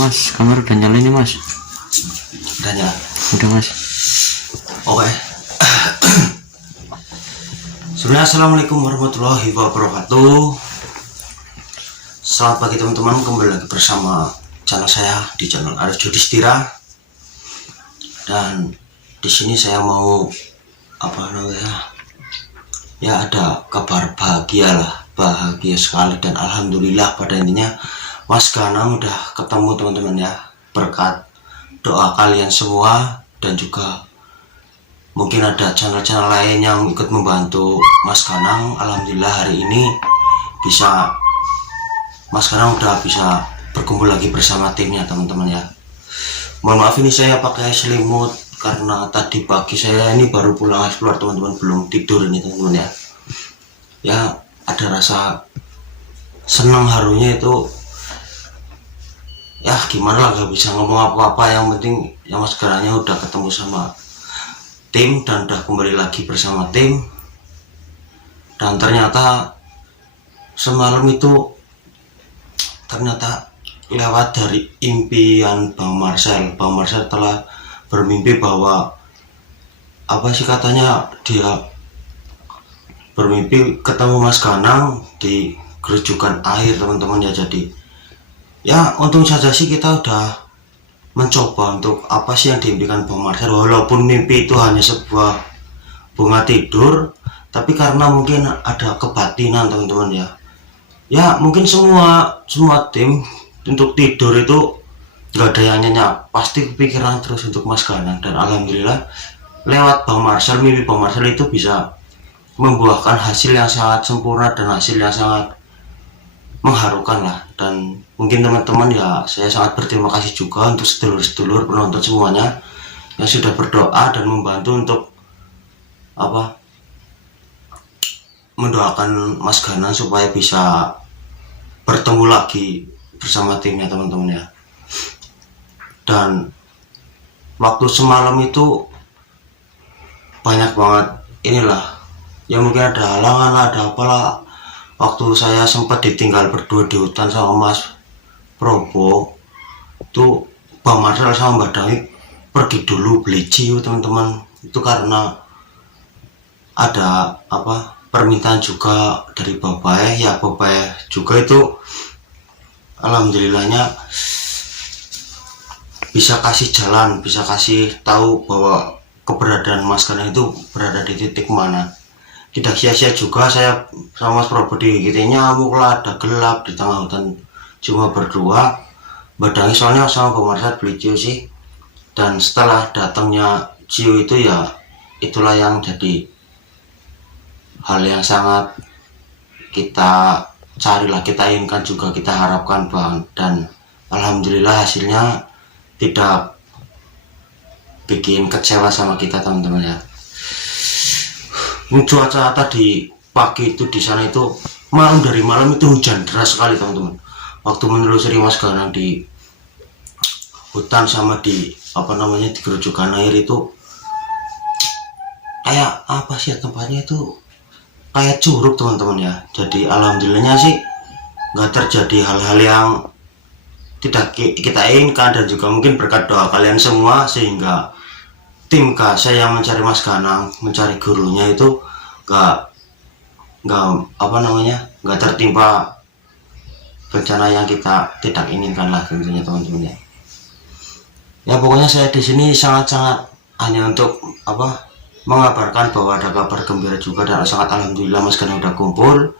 Mas, kamera udah nyala ini Mas. Udah nyala. Udah Mas. Oke. Sebenarnya assalamualaikum warahmatullahi wabarakatuh. Selamat pagi teman-teman, kembali lagi bersama channel saya di channel Arif Yudhistira. Dan di sini saya mau ya ada kabar bahagia sekali, dan alhamdulillah pada intinya Mas Ganang udah ketemu teman-teman ya, berkat doa kalian semua, dan juga mungkin ada channel-channel lain yang ikut membantu Mas Ganang. Alhamdulillah hari ini Mas Ganang udah bisa berkumpul lagi bersama timnya teman-teman ya. Mohon maaf ini saya pakai selimut karena tadi pagi saya ini baru pulang keluar teman-teman, belum tidur ini teman-teman ya. Ya ada rasa senang harunya itu ya, gimana lah, gak bisa ngomong apa-apa. Yang penting ya Mas Ganangnya udah ketemu sama tim dan udah kembali lagi bersama tim. Dan ternyata semalam itu lewat dari impian Bang Marcel telah bermimpi bahwa katanya dia bermimpi ketemu Mas Ganang di gerujukan air teman-teman ya. Jadi ya untung saja sih kita udah mencoba untuk apa sih yang diimpikan Bang Marcel, walaupun mimpi itu hanya sebuah bunga tidur, tapi karena mungkin ada kebatinan teman-teman ya. Ya mungkin semua tim untuk tidur itu gak ada yang nyenyak, pasti kepikiran terus untuk Mas Ganang. Dan alhamdulillah lewat Bang Marcel, mimpi Bang Marcel itu bisa membuahkan hasil yang sangat sempurna dan hasil yang sangat mengharukan lah. Dan mungkin teman-teman ya, saya sangat berterima kasih juga untuk sedulur-sedulur penonton semuanya yang sudah berdoa dan membantu untuk mendoakan Mas Ganang supaya bisa bertemu lagi bersama timnya teman-teman ya. Dan waktu semalam itu banyak banget inilah ya, mungkin ada halangan, ada apalah. Waktu saya sempat ditinggal berdua di hutan sama Mas Probo, itu Bang Marcel sama Mbak Dangi pergi dulu beli ciu teman-teman. Itu karena ada permintaan juga dari Bapak juga itu. Alhamdulillahnya bisa kasih jalan, bisa kasih tahu bahwa keberadaan Mas Ganang itu berada di titik mana. Tidak sia-sia juga saya sama Mas Prabu digigit nyamuk lah, ada gelap di tengah hutan cuma berdua. Badangi soalnya sama Bang Marcel beli ciu sih. Dan setelah datangnya ciu itu ya, itulah yang jadi hal yang sangat kita carilah, kita inginkan juga, kita harapkan Bang. Dan alhamdulillah hasilnya tidak bikin kecewa sama kita teman-teman ya. Cuaca tadi pagi itu di sana itu dari malam itu hujan deras sekali teman-teman. Waktu menelusuri Mas Ganang di hutan sama di di gerujukan air itu kayak tempatnya itu kayak curug teman-teman ya. Jadi alhamdulillahnya sih nggak terjadi hal-hal yang tidak kita inginkan, dan juga mungkin berkat doa kalian semua sehingga tim KASE yang mencari Mas Ganang, mencari gurunya itu nggak tertimpa bencana yang kita tidak inginkan lah tentunya teman-teman ya. Ya pokoknya saya di sini sangat-sangat hanya untuk mengabarkan bahwa ada kabar gembira juga, dan sangat alhamdulillah Mas Ganang udah kumpul.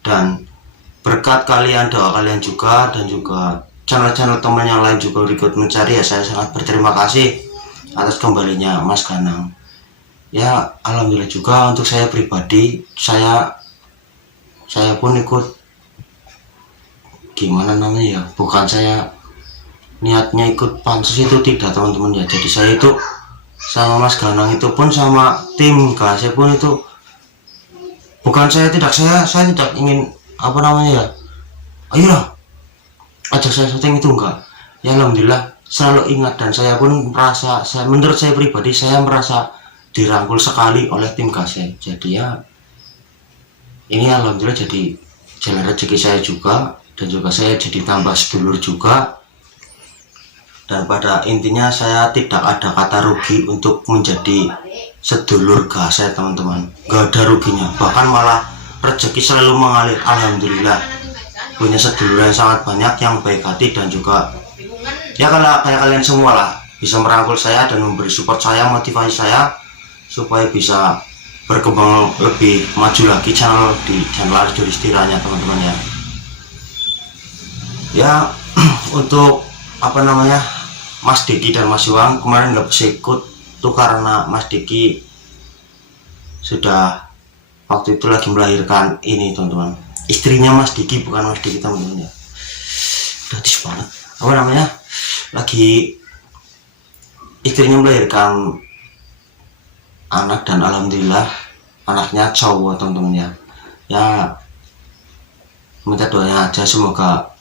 Dan berkat kalian, doa kalian juga, dan juga channel-channel teman yang lain juga ikut mencari ya, saya sangat berterima kasih atas kembalinya Mas Ganang. Ya alhamdulillah juga untuk saya pribadi, saya pun ikut bukan saya niatnya ikut pansus itu, tidak teman-teman ya. Jadi saya itu sama Mas Ganang itu pun sama tim KASE pun itu bukan saya tidak ingin ayolah ajak saya syuting, itu enggak ya. Alhamdulillah selalu ingat, dan saya pun merasa, menurut saya pribadi, saya merasa dirangkul sekali oleh tim KASE. Jadi ya ini alhamdulillah jadi jalan rezeki saya juga, dan juga saya jadi tambah sedulur juga. dan pada intinya saya tidak ada kata rugi untuk menjadi sedulur gaset teman-teman. Gak ada ruginya, bahkan malah rezeki selalu mengalir. Alhamdulillah punya sedulur yang sangat banyak yang baik hati dan juga ya kayak kalian semua lah, bisa merangkul saya dan memberi support saya, motivasi saya supaya bisa berkembang lebih maju lagi di channel Aris Juristiranya teman-teman ya. Ya untuk apa namanya, Mas Diki dan Mas Iwan kemarin nggak bisa ikut tuh karena Mas Diki sudah waktu itu lagi melahirkan ini teman-teman, istrinya Mas Diki, bukan Mas Diki teman-teman ya. Udah tis banget apa namanya, lagi istrinya melahirkan anak dan alhamdulillah anaknya cowok teman-teman ya. Ya minta doanya aja semoga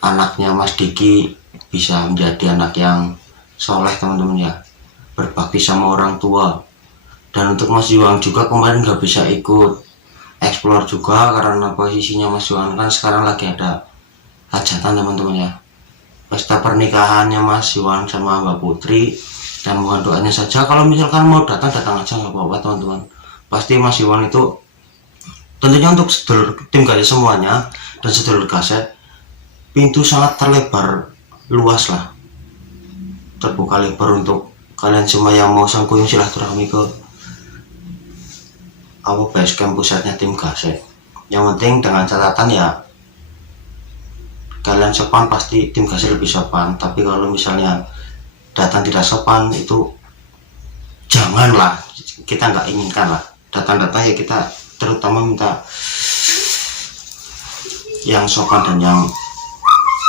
anaknya Mas Diki bisa menjadi anak yang soleh teman-teman ya, berbakti sama orang tua. Dan untuk Mas Iwan juga kemarin nggak bisa ikut explore juga karena posisinya Mas Iwan kan sekarang lagi ada hajatan teman-teman ya, pesta pernikahannya Mas Iwan sama Mbak Putri. Dan mohon doanya saja, kalau misalkan mau datang aja nggak apa-apa teman-teman. Pasti Mas Iwan itu tentunya untuk sedulur tim gaset semuanya dan sedulur gaset, pintu sangat terlebar luas lah, terbuka lebar untuk kalian semua yang mau sangkuyung silaturahmi ke base camp pusatnya tim gaset. Yang penting dengan catatan ya, kalian sopan pasti tim gaset lebih sopan. Tapi kalau misalnya datang tidak sopan itu janganlah, kita nggak inginkan lah. Datang-datang ya kita terutama minta yang sopan dan yang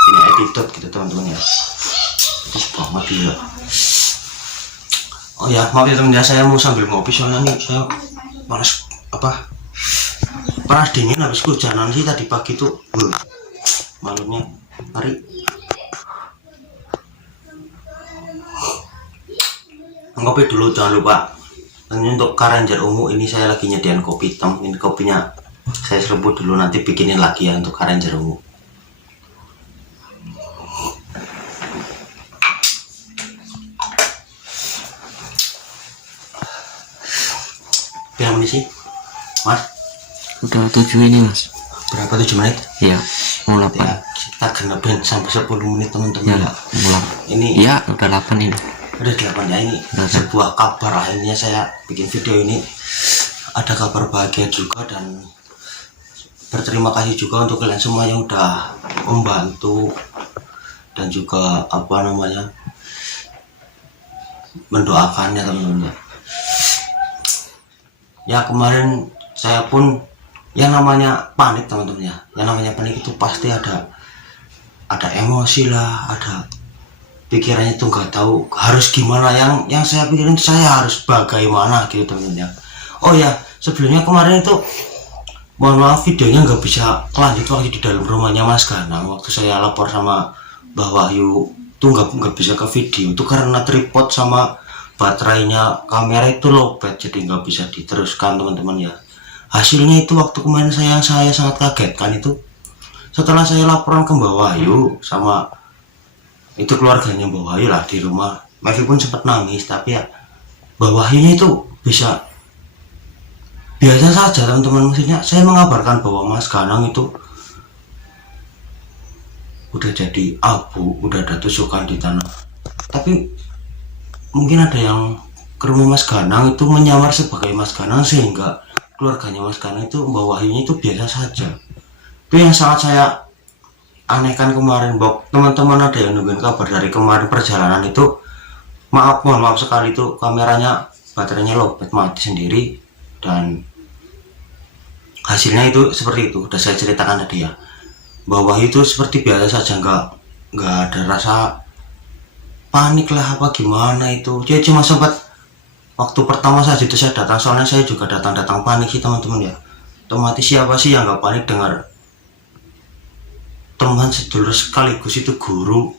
punya attitude gitu teman-teman ya. Terus banget ya. Oh ya maaf ya teman ya, saya mau sambil ngopi soalnya nih saya panas dingin habis hujanan sih tadi pagi tuh. Malamnya hari ngopi dulu, jangan lupa. Ini untuk Karanger ungu ini saya lagi nyediain kopi hitam. Ini kopinya saya seruput dulu, nanti bikinin lagi ya untuk Karanger ungu. Berapa menit sih Mas? Udah 7 ini Mas. Berapa, 7 menit? Iya, mau 8 ya, kita genepin sampai 10 menit teman-teman ya. Mau 8 ini ya, udah 8 ini. Udah 8 ya. Ini sebuah kabar lah, intinya saya bikin video ini ada kabar bahagia juga, dan berterima kasih juga untuk kalian semua yang udah membantu dan juga apa namanya mendoakannya teman-teman ya. Kemarin saya pun yang namanya panik teman-teman ya, yang namanya panik itu pasti ada emosi lah, ada pikirannya tuh nggak tahu harus gimana. Yang saya pikirin saya harus bagaimana gitu teman-teman ya. Oh ya sebelumnya kemarin itu mohon maaf videonya nggak bisa lanjut waktu di dalam rumahnya Mas Ganang. Waktu saya lapor sama Mbah Wahyu tuh nggak bisa ke video itu karena tripod sama baterainya kamera itu lowbat, jadi nggak bisa diteruskan teman-teman ya. Hasilnya itu waktu kemarin saya sangat kaget kan, itu setelah saya laporan ke Mbah Wahyu sama itu keluarganya Mbah Wahyu lah di rumah, meskipun sempat nangis tapi ya Mbah Wahyunya itu bisa biasa saja teman-teman. Maksudnya saya mengabarkan bahwa Mas Ganang itu udah jadi abu, udah ada tusukan di tanah, tapi mungkin ada yang ke rumah Mas Ganang itu menyamar sebagai Mas Ganang sehingga keluarganya Mas Ganang itu Mbah Wahyunya itu biasa saja. Itu yang sangat saya anehkan kemarin. Bok teman-teman ada yang nungguin kabar dari kemarin perjalanan itu, mohon maaf sekali itu kameranya baterainya lowbat mati sendiri, dan hasilnya itu seperti itu. Udah saya ceritakan tadi ya, bahwa itu seperti biasa saja, nggak ada rasa panik lah apa gimana itu. Dia cuma sempat waktu pertama saja itu saya datang, soalnya saya juga datang panik sih teman-teman ya. Otomatis siapa sih yang nggak panik dengar teman sedulur sekaligus itu guru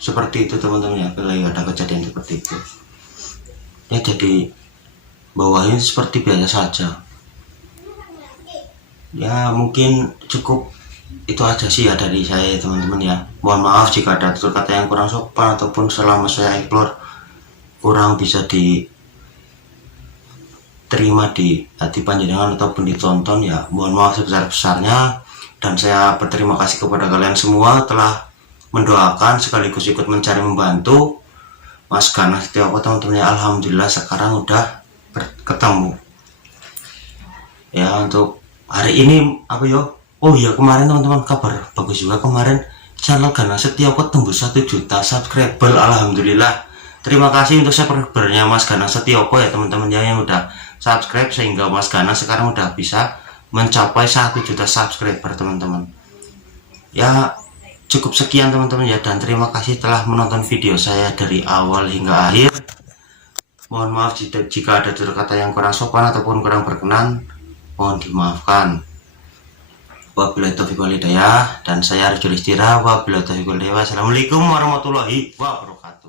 seperti itu teman-teman ya, kalau ada kejadian seperti itu ya. Jadi bawahnya seperti biasa saja ya, mungkin cukup itu aja sih ya dari saya teman-teman ya. Mohon maaf jika ada tutur kata yang kurang sopan ataupun selama saya explore kurang bisa diterima di hati panjenengan ataupun ditonton ya, mohon maaf sebesar-besarnya. Dan saya berterima kasih kepada kalian semua telah mendoakan sekaligus ikut mencari membantu Mas Ganas Setioko teman-teman ya. Alhamdulillah sekarang udah ketemu ya. Untuk hari ini apa yo, oh iya kemarin teman-teman kabar bagus juga, kemarin channel Ganas Setioko tembus 1 juta subscriber. Alhamdulillah, terima kasih untuk subscribernya Mas Ganas Setioko ya teman-teman ya, yang udah subscribe sehingga Mas Ganas sekarang udah bisa mencapai 1 juta subscriber teman-teman ya. Cukup sekian teman-teman ya, dan terima kasih telah menonton video saya dari awal hingga akhir. Mohon maaf jika ada tutur kata yang kurang sopan ataupun kurang berkenan, mohon dimaafkan. Wabillahi taufiq wal hidayah, dan saya Arjul Istira. Wabillahi taufiq wal hidayah. Wassalamualaikum warahmatullahi wabarakatuh.